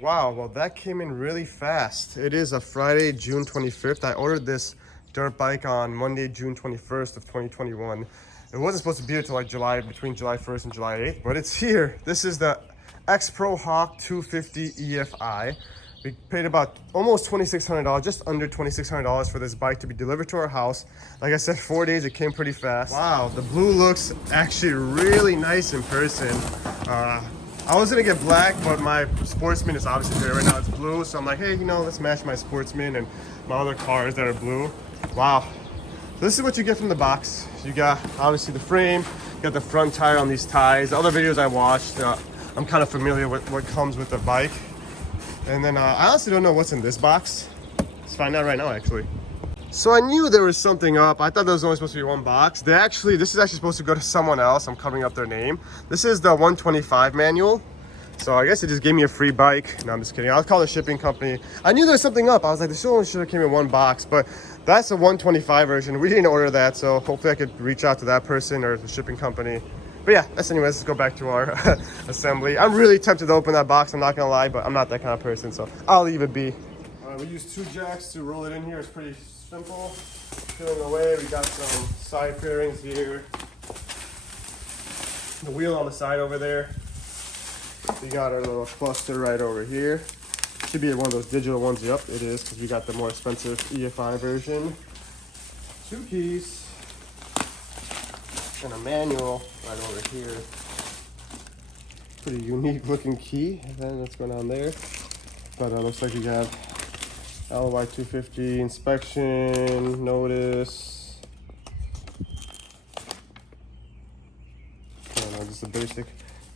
Wow, well that came in really fast. It is a Friday, June 25th. I ordered this dirt bike on Monday, June 21st of 2021. It wasn't supposed to be here till like between July 1st and July 8th, but it's here. This is the Xpro Hawk 250 EFI. We paid about almost $2,600, just under $2,600 for this bike to be delivered to our house. Like I said, 4 days, it came pretty fast. Wow, the blue looks actually really nice in person. I was gonna get black, but my Sportsman is obviously there right now. It's blue, so I'm like, hey, let's match my Sportsman and my other cars that are blue. Wow. So this is what you get from the box. You got obviously the frame, you got the front tire on these ties. The other videos I watched, I'm kind of familiar with what comes with the bike. And then I honestly don't know what's in this box. Let's find out right now, actually. So I knew there was something up. I thought there was only supposed to be one box. This is actually supposed to go to someone else. I'm covering up their name. This is the 125 manual. So I guess it just gave me a free bike. No, I'm just kidding. I'll call the shipping company. I knew there was something up. I was like, this only should have came in one box, but that's the 125 version. We didn't order that, so hopefully I could reach out to that person or the shipping company. But yeah, anyways, let's go back to our assembly. I'm really tempted to open that box, I'm not gonna lie, but I'm not that kind of person, so I'll leave it be. We used 2 jacks to roll it in here. It's pretty simple. Peeling away, we got some side fairings here. The wheel on the side over there. We got our little cluster right over here. Should be one of those digital ones. Yep, it is, because we got the more expensive EFI version. 2 keys. And a manual right over here. Pretty unique looking key. And then what's going on there? But looks like we got LY 250 inspection notice. I don't know, just a basic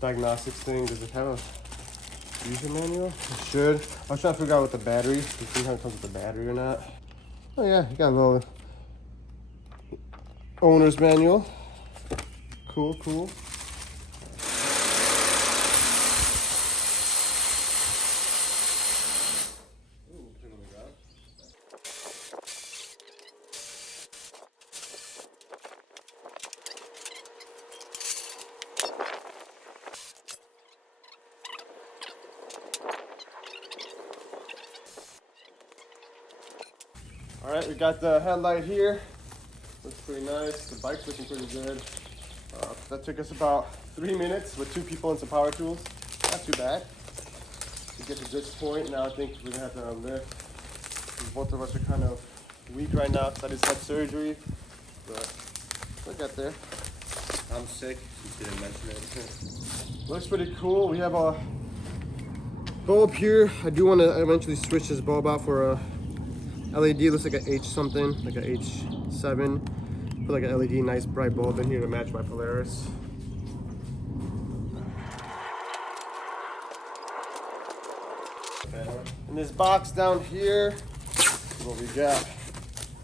diagnostics thing. Does it have a user manual? It should. I was trying to figure out with the battery. To see how it comes with the battery or not. Oh yeah, you got a little owner's manual. Cool, cool. All right, we got the headlight here. Looks pretty nice. The bike's looking pretty good. That took us about 3 minutes with 2 people and some power tools. Not too bad to get to this point. Now I think we're gonna have to lift. Both of us are kind of weak right now because I just had surgery, but we'll get there. I'm sick. Just didn't mention it. Looks pretty cool. We have a bulb here. I do want to eventually switch this bulb out for a LED. Looks like a H something, like a H7. Put like an LED, nice bright bulb in here to match my Polaris. In this box down here, what we got?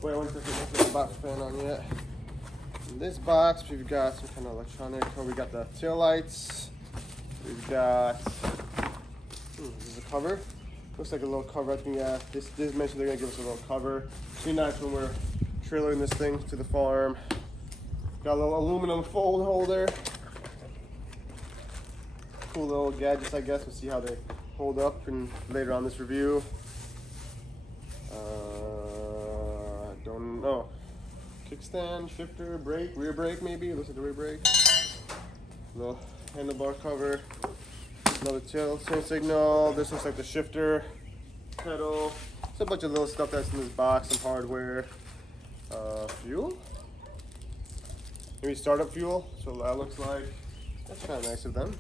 Wait, I want to put the box fan on yet. In this box, we've got some kind of electronic. Oh, we got the tail lights. We've got. This is a cover. Looks like a little cover. I think this mentioned they're gonna give us a little cover. Pretty nice when we're trailering this thing to the farm. Got a little aluminum fold holder. Cool little gadgets, I guess. We'll see how they hold up in later on this review. Don't know. Kickstand, shifter, brake, rear brake maybe. It looks like the rear brake. Little handlebar cover. Another tail signal. This looks like the shifter, pedal. It's a bunch of little stuff that's in this box, some hardware. Fuel? Maybe startup fuel. So that looks like. That's kind of nice of them.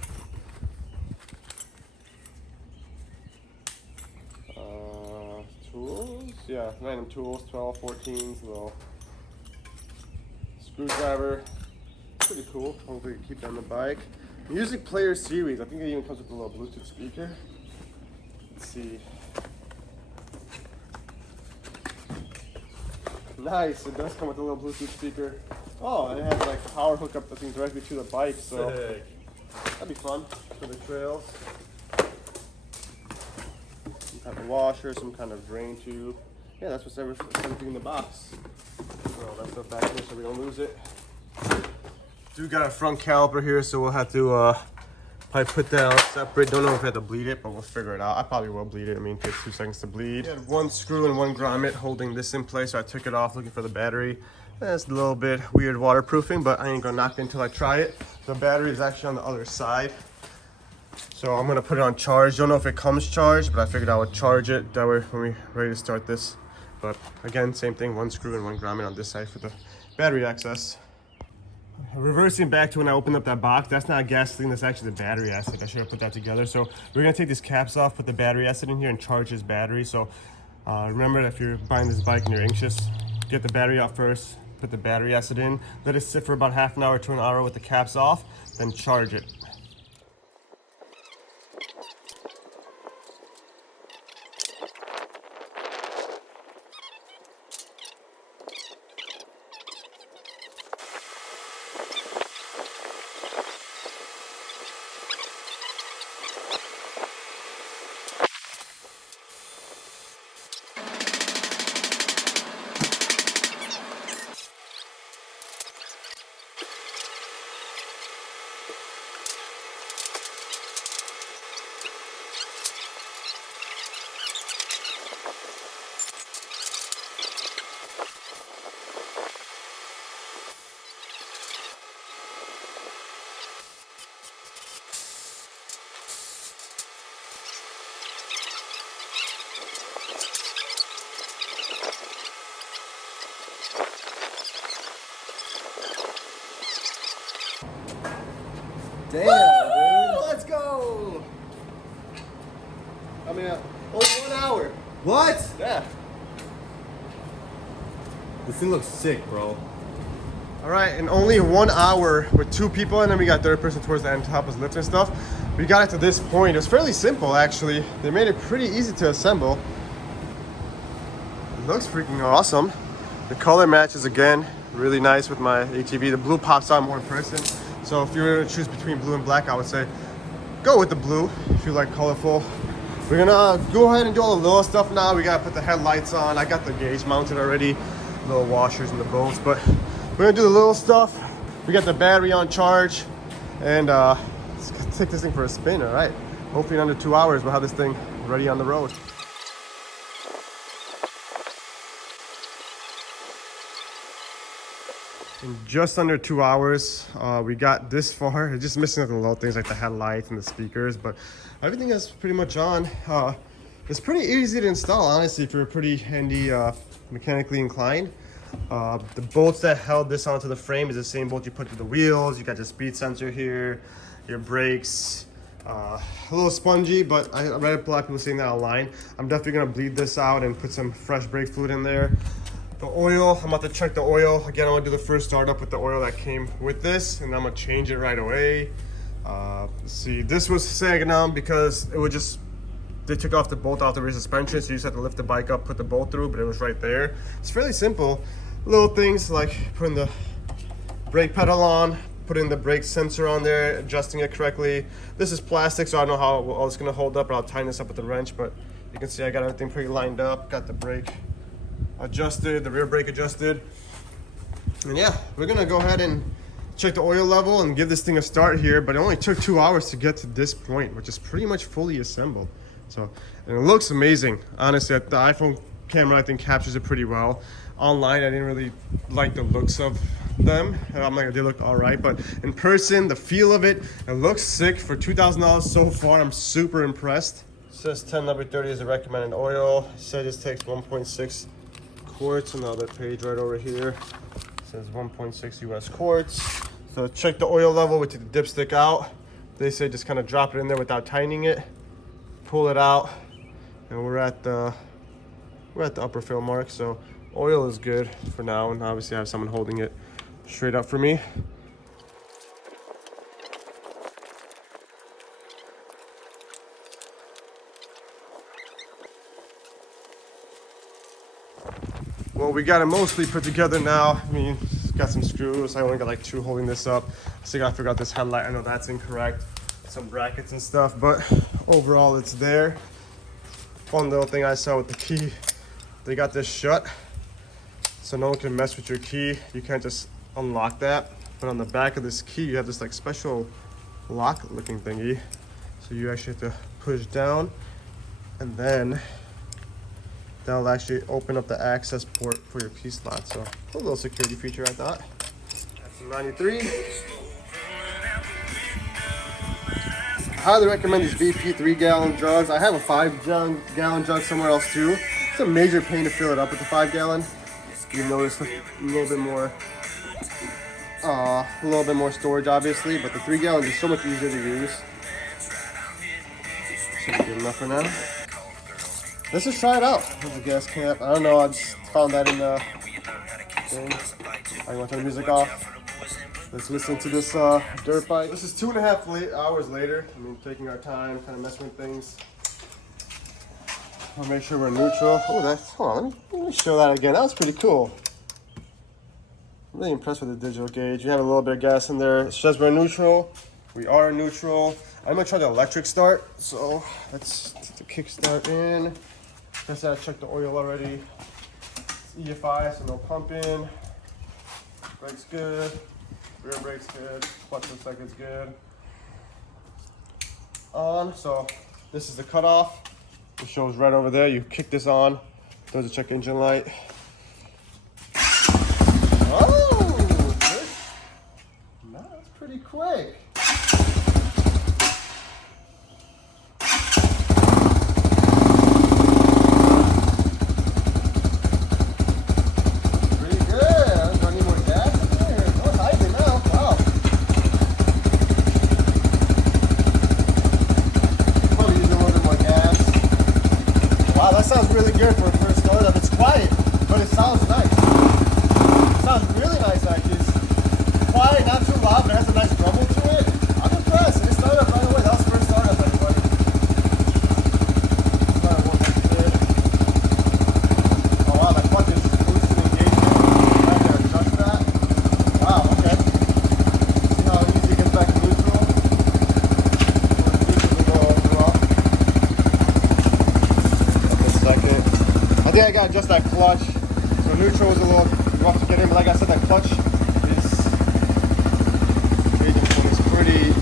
Tools? Yeah, random tools, 12, 14s, little screwdriver. Pretty cool. Hopefully we can keep that on the bike. Music player series. I think it even comes with a little Bluetooth speaker. Let's see. Nice. It does come with a little Bluetooth speaker. Oh, and it has like power hookup, I think, directly to the bike. So Sick. that'd be fun for the trails. Some kind of washer, some kind of drain tube. Yeah, that's what's everything in the box. Put all that stuff back here so we don't lose it. Do got a front caliper here, so we'll have to Probably put that on separate. Don't know if I have to bleed it, but we'll figure it out. I probably will bleed it. I mean, it takes 2 seconds to bleed. I had one screw and one grommet holding this in place, so I took it off looking for the battery. That's a little bit weird waterproofing, but I ain't gonna knock it until I try it. The battery is actually on the other side, so I'm gonna put it on charge. Don't know if it comes charged, but I figured I would charge it. That way when we're ready to start this. But again, same thing, one screw and one grommet on this side for the battery access. Reversing back to when I opened up that box, that's not gasoline, that's actually the battery acid. I should have put that together. So we're gonna take these caps off, put the battery acid in here and charge his battery. So remember that if you're buying this bike and you're anxious, get the battery out first, put the battery acid in, let it sit for about half an hour to an hour with the caps off, then charge it. Damn, Woo! dude. Let's go! I mean, only 1 hour. What? Yeah. This thing looks sick, bro. All right, in only 1 hour with 2 people, and then we got third person towards the end to help us lift and stuff. We got it to this point. It was fairly simple, actually. They made it pretty easy to assemble. It looks freaking awesome. The color matches again, really nice with my ATV. The blue pops out more in person. So if you were to choose between blue and black, I would say go with the blue if you like colorful. We're gonna go ahead and do all the little stuff now. We gotta put the headlights on. I got the gauge mounted already, little washers and the bolts, but we're gonna do the little stuff. We got the battery on charge, and let's take this thing for a spin. All right, hopefully in under 2 hours we'll have this thing ready on the road. In just under 2 hours, we got this far. It's just missing the little things like the headlights and the speakers, but everything is pretty much on. It's pretty easy to install, honestly, if you're pretty handy mechanically inclined. The bolts that held this onto the frame is the same bolt you put to the wheels. You got your speed sensor here, your brakes. A little spongy, but I read a lot of people saying that online. I'm definitely gonna bleed this out and put some fresh brake fluid in there. The oil, I'm about to check the oil. Again, I'm gonna do the first startup with the oil that came with this, and I'm gonna change it right away. Let's see, this was sagging on because it would just, they took off the bolt off the rear suspension, so you just have to lift the bike up, put the bolt through, but it was right there. It's fairly simple. Little things like putting the brake pedal on, putting the brake sensor on there, adjusting it correctly. This is plastic, so I don't know how all it's gonna hold up, but I'll tighten this up with the wrench, but you can see I got everything pretty lined up. Got the brake adjusted, the rear brake adjusted. And yeah, we're gonna go ahead and check the oil level and give this thing a start here, but it only took 2 hours to get to this point, which is pretty much fully assembled. So, and it looks amazing. Honestly, the iPhone camera, I think, captures it pretty well. Online, I didn't really like the looks of them. I'm like, they look all right, but in person, the feel of it looks sick. For $2,000 so far, I'm super impressed. It says 10W30 is the recommended oil. It says this takes 1.6 quarts. Another page right over here. It says 1.6 US quarts. So check the oil level. We take the dipstick out. They say just kind of drop it in there without tightening it. Pull it out, and we're at the upper fill mark. So oil is good for now, and obviously I have someone holding it straight up for me. Well, we got it mostly put together now. I mean, got some screws. I only got like 2 holding this up. Still gotta figure out this headlight. I know that's incorrect. Some brackets and stuff, but overall it's there. One little thing I saw with the key, they got this shut, so no one can mess with your key. You can't just unlock that. But on the back of this key, you have this like special lock looking thingy. So you actually have to push down, and then that'll actually open up the access port for your P slot. So a little security feature, I thought. That's a 93. I highly recommend these VP 3-gallon jugs. I have a 5-gallon jug somewhere else too. It's a major pain to fill it up with the 5-gallon. You notice a little bit more storage, obviously, but the 3-gallon is so much easier to use. Should be good enough for now. Let's just try it out. There's a gas cap. I don't know. I just found that in the thing. I want to turn the music off. Let's listen to this dirt bike. This is 2.5 hours later. I mean, taking our time, kind of messing with things. I'll make sure we're neutral. Oh, that's, hold on, let me show that again. That was pretty cool. I'm really impressed with the digital gauge. We have a little bit of gas in there. It says we're neutral. We are neutral. I'm gonna try the electric start. So let's get the kickstart in. First, I checked the oil already. It's EFI, so no pumping. Brakes good. Rear brake's good. Clutch looks like it's good. On. So this is the cutoff. It shows right over there. You kick this on. There's a check engine light. Oh, that's pretty quick. Pretty good. Do I need more gas in here? Oh, it's hiding now. Wow. Probably use a little bit more gas. Wow, that sounds really good for a first startup. It's quiet, but it sounds nice. It sounds really nice, actually. It's quiet, not too loud, but it has a nice rumble to it. I'm impressed. It started up right away. That was the first startup, everybody. Started working good. Oh wow, that clutch is boosted engagement. I have to adjust that. Wow, okay. See how easy it gets back to neutral? Second. I think I got just that clutch. So neutral was a little rough to get in, but like I said, that clutch is pretty.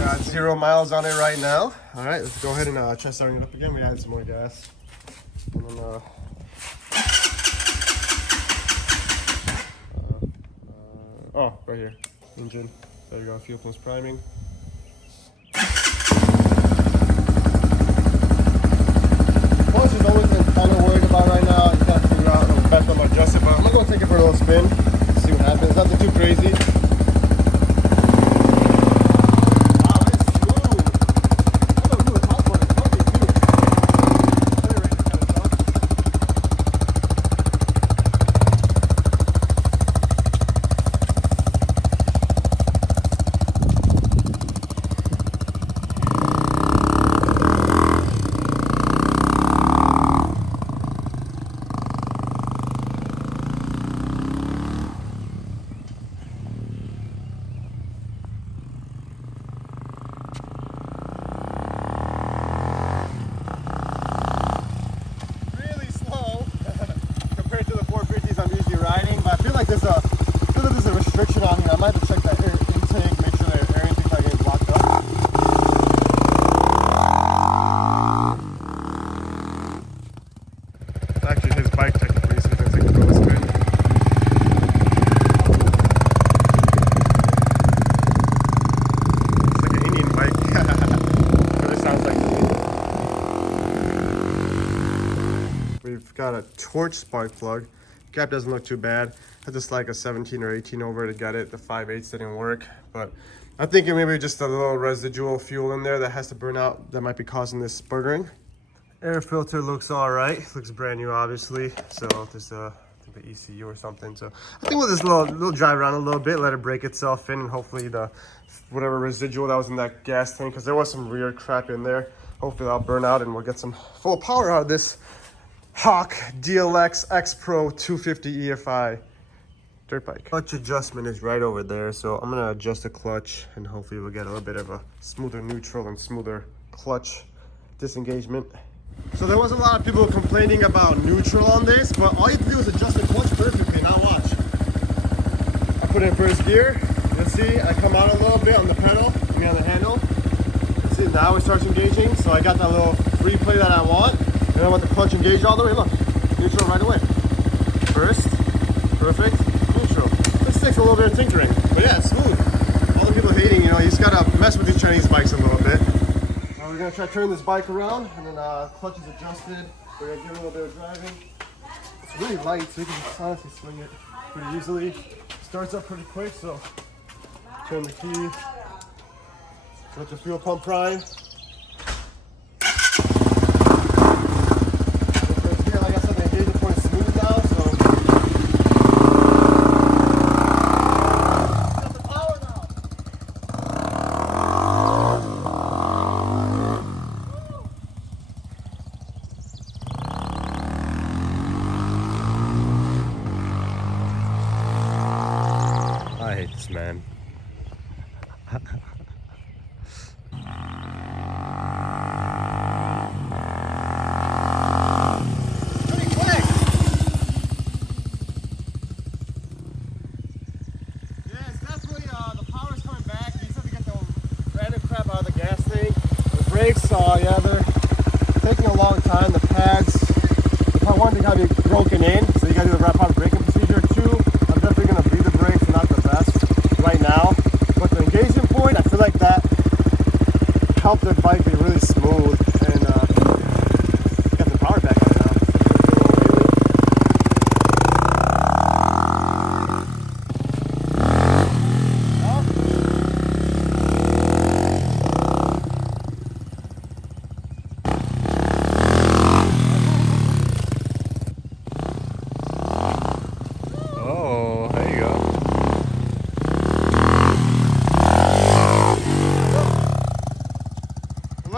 Got 0 miles on it right now. All right, let's go ahead and try starting it up again. We added some more gas. And then, oh, right here, engine. There you go, fuel plus priming. Clutch is always been kind of worried about right now. You got to figure out the best I'm gonna adjust it, but I'm gonna go take it for a little spin. See what happens. Nothing too crazy. Wow, it's smooth. I don't do the top one. It's funky too. There's a restriction on here. I might have to check that air intake, make sure that air intake's not getting blocked up. It's actually his bike technically, so he's gonna take the real spin. It's like an Indian bike. But it sounds like me. We've got a torch spark plug. Gap doesn't look too bad. I just like a 17 or 18 over to get it. The 5/8 didn't work, but I'm thinking maybe just a little residual fuel in there that has to burn out that might be causing this spurgering. Air filter looks all right. Looks brand new, obviously. So there's the ECU or something. So I think we'll just little drive around a little bit, let it break itself in, and hopefully the whatever residual that was in that gas tank, because there was some rear crap in there. Hopefully that'll burn out and we'll get some full power out of this Hawk DLX Xpro 250 EFI dirt bike. Clutch adjustment is right over there, so I'm gonna adjust the clutch and hopefully we'll get a little bit of a smoother neutral and smoother clutch disengagement. So there was a lot of people complaining about neutral on this, but all you have to do is adjust the clutch perfectly. Now watch. I put in first gear. You'll see I come out a little bit on the pedal. me on the handle. See, now it starts engaging. So I got that little free play that I want. And I want the clutch engaged all the way. Look, neutral right away. First, perfect, neutral. This takes a little bit of tinkering, but yeah, it's smooth. All the people hating, you know, you just gotta mess with these Chinese bikes a little bit. Now we're gonna try to turn this bike around, and then clutch is adjusted. We're gonna give it a little bit of driving. It's really light, so you can just honestly swing it pretty easily. Starts up pretty quick, so turn the key. Let the fuel pump prime. Like I said, the engagement point is smooth now, so. Got the power now. I hate this man. Brakes, yeah, they're taking a long time. The pads, part one, they gotta be broken in, so you gotta do the wrap on braking procedure. Two, I'm definitely gonna bleed the brakes, they're not the best right now. But the engagement point, I feel like that helped the bike be really smooth and got the power back on it now.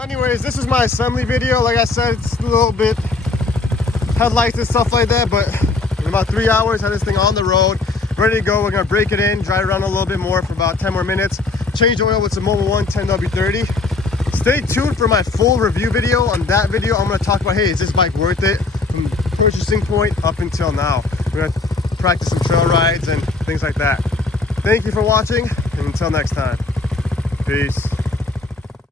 Anyways, this is my assembly video. Like I said, it's a little bit headlights and stuff like that, but in about 3 hours, have this thing on the road, ready to go. We're gonna break it in, drive around a little bit more for about 10 more minutes, change the oil with some Mobil 1 10W30. Stay tuned for my full review video. On that video, I'm gonna talk about, hey, is this bike worth it from purchasing point up until now. We're gonna practice some trail rides and things like that. Thank you for watching, and until next time, peace.